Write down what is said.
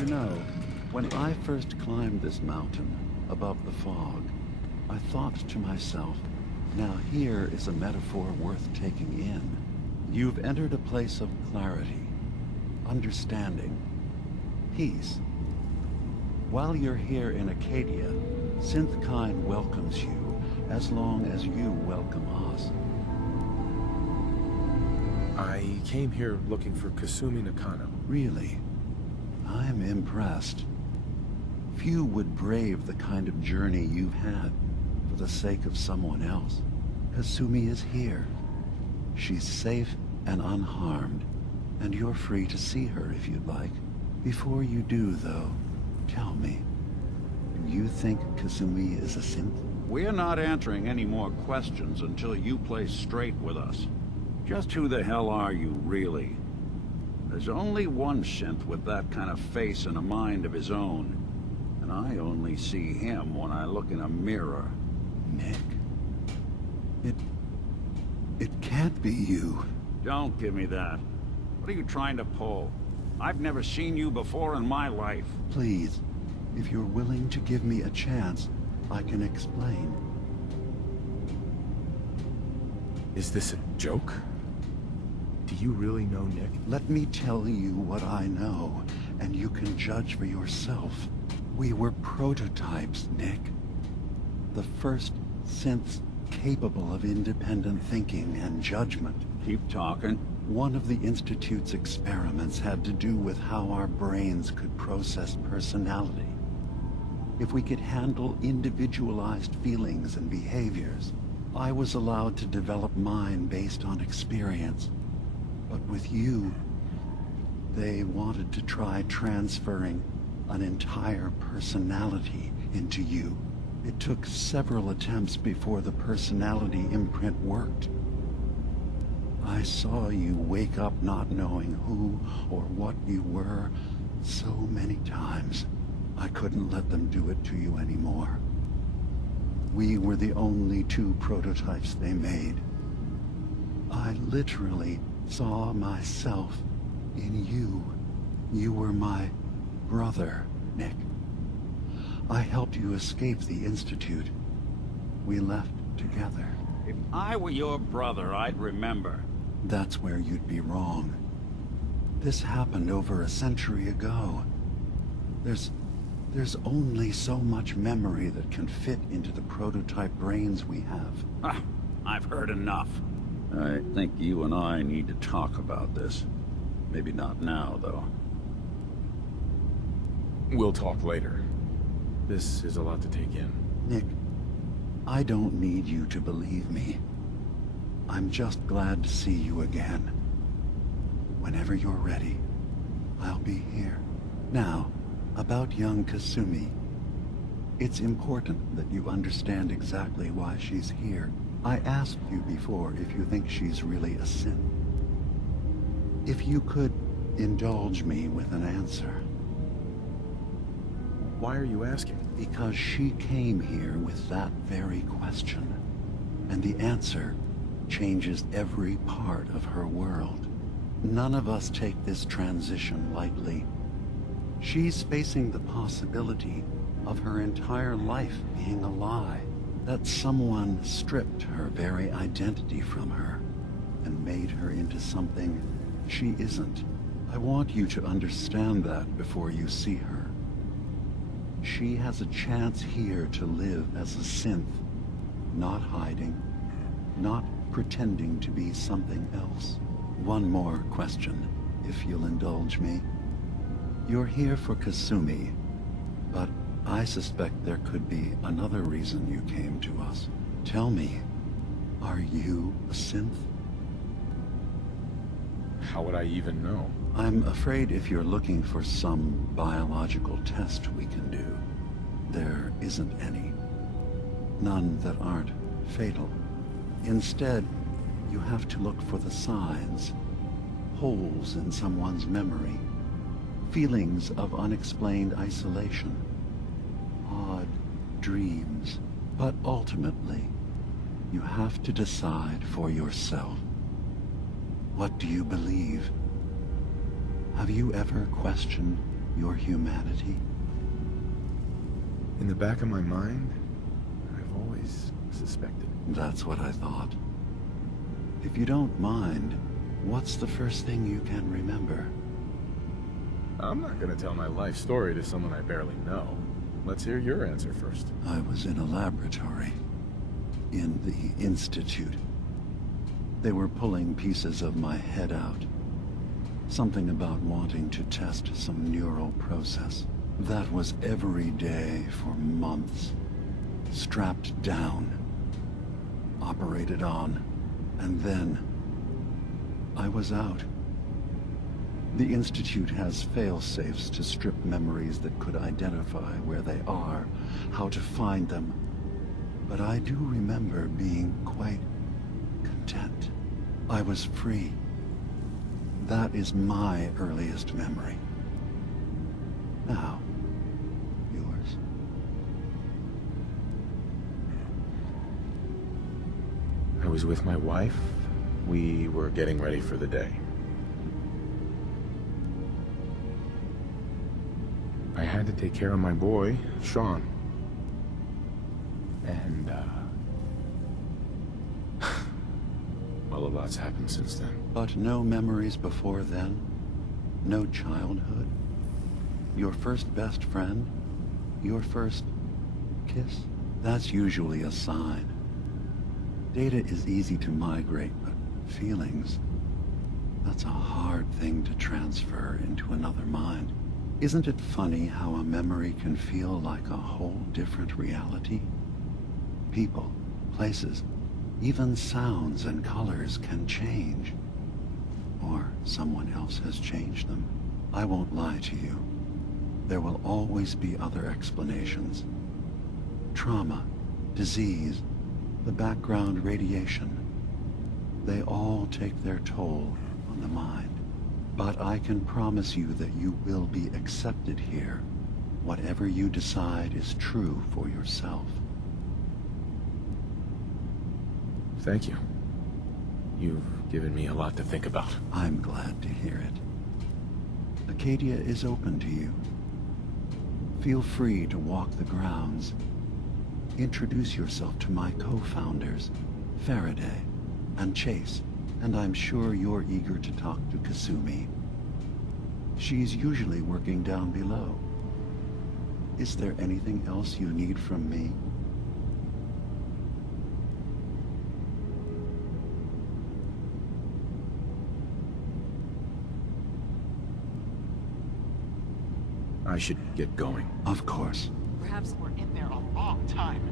You know, when I first climbed this mountain above the fog, I thought to myself, now here is a metaphor worth taking in. You've entered a place of clarity, understanding, peace. While you're here in Acadia, Synthkind welcomes you as long as you welcome us. I came here looking for Kasumi Nakano. Really? I'm impressed. Few would brave the kind of journey you've had for the sake of someone else. Kasumi is here. She's safe and unharmed, and you're free to see her if you'd like. Before you do, though, tell me, do you think Kasumi is a synth? We're not answering any more questions until you play straight with us. Just who the hell are you, really? There's only one synth with that kind of face and a mind of his own. And I only see him when I look in a mirror. Nick? It can't be you. Don't give me that. What are you trying to pull? I've never seen you before in my life. Please, if you're willing to give me a chance, I can explain. Is this a joke? Do you really know Nick? Let me tell you what I know, and you can judge for yourself. We were prototypes, Nick. The first synths capable of independent thinking and judgment. Keep talking. One of the Institute's experiments had to do with how our brains could process personality. If we could handle individualized feelings and behaviors, I was allowed to develop mine based on experience. But with you, they wanted to try transferring an entire personality into you. It took several attempts before the personality imprint worked. I saw you wake up not knowing who or what you were so many times. I couldn't let them do it to you anymore. We were the only two prototypes they made. I literally saw myself in you. You were my brother, Nick. I helped you escape the Institute. We left together. If I were your brother, I'd remember. That's where you'd be wrong. This happened over a century ago. There's only so much memory that can fit into the prototype brains we have. Ah, I've heard enough. I think you and I need to talk about this. Maybe not now, though. We'll talk later. This is a lot to take in. Nick, I don't need you to believe me. I'm just glad to see you again. Whenever you're ready, I'll be here. Now, about young Kasumi. It's important that you understand exactly why she's here. I asked you before if you think she's really a synth. If you could indulge me with an answer. Why are you asking? Because she came here with that very question. And the answer changes every part of her world. None of us take this transition lightly. She's facing the possibility of her entire life being a lie. That someone stripped her very identity from her and made her into something she isn't. I want you to understand that before you see her. She has a chance here to live as a synth, not hiding, not pretending to be something else. One more question, if you'll indulge me. You're here for Kasumi, but I suspect there could be another reason you came to us. Tell me, are you a synth? How would I even know? I'm afraid if you're looking for some biological test we can do, there isn't any. None that aren't fatal. Instead, you have to look for the signs, holes in someone's memory, feelings of unexplained isolation, odd dreams. But ultimately, you have to decide for yourself. What do you believe? Have you ever questioned your humanity? In the back of my mind, I've always suspected. That's what I thought. If you don't mind, what's the first thing you can remember? I'm not gonna tell my life story to someone I barely know. Let's hear your answer first. I was in a laboratory. In the Institute. They were pulling pieces of my head out. Something about wanting to test some neural process. That was every day for months. Strapped down. Operated on. And then I was out. The Institute has fail-safes to strip memories that could identify where they are, how to find them. But I do remember being quite content. I was free. That is my earliest memory. Now, yours. I was with my wife. We were getting ready for the day. I had to take care of my boy, Sean. And, well, a lot's happened since then. But no memories before then? No childhood? Your first best friend? Your first kiss? That's usually a sign. Data is easy to migrate, but feelings, that's a hard thing to transfer into another mind. Isn't it funny how a memory can feel like a whole different reality? People, places, even sounds and colors can change. Or someone else has changed them. I won't lie to you. There will always be other explanations. Trauma, disease, the background radiation. They all take their toll on the mind. But I can promise you that you will be accepted here. Whatever you decide is true for yourself. Thank you. You've given me a lot to think about. I'm glad to hear it. Acadia is open to you. Feel free to walk the grounds. Introduce yourself to my co-founders, Faraday and Chase, and I'm sure you're eager to talk to Kasumi. She's usually working down below. Is there anything else you need from me? I should get going. Of course. Perhaps we're in there a long time.